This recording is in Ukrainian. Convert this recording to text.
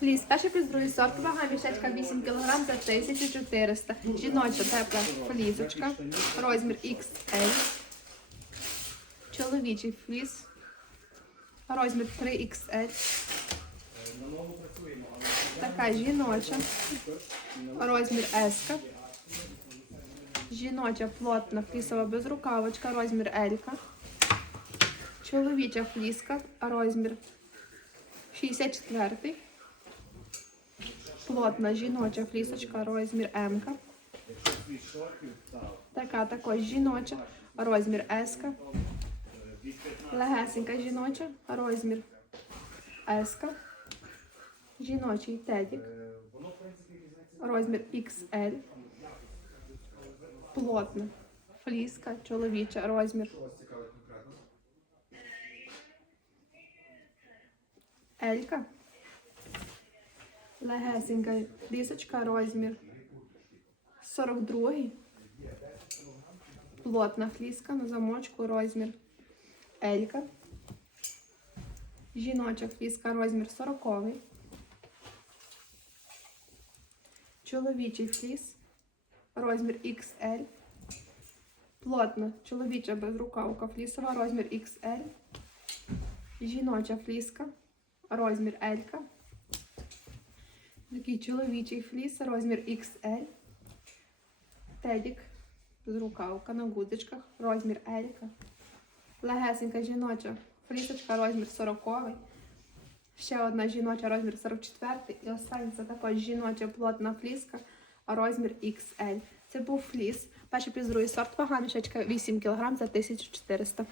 Фліс, перший плюс другий сорт, вага мішечка 8 кг за 1400. Жіноча тепла флісочка, розмір XL. Чоловічий фліс, розмір 3XL. Така жіноча, розмір S. Жіноча плотна флісова безрукавочка, розмір L. Чоловіча фліска, розмір 64. Плотна жіноча флісочка, розмір М. Така також жіноча, розмір С. Легесенька жіноча, розмір С. Жіночий тедік, розмір XL. Плотна фліска, чоловіча, розмір Елька. Легесенька флісочка, розмір 42. Плотна фліска на замочку, розмір Елька. Жіноча фліска, розмір 40. Чоловічий фліс, розмір XL. Плотна чоловіча безрукавка флісова, розмір XL. Жіноча фліска, розмір L. Такий чоловічий фліс, розмір XL. Тедік з рукавка на гудзичках, розмір L. Легесенька жіноча флісочка, розмір 40. Ще одна жіноча, розмір 44. І остання це також жіноча плотна фліска, розмір XL. Це був фліс. Перший плюс другий сорт вага мішечка 8 кг за 1400.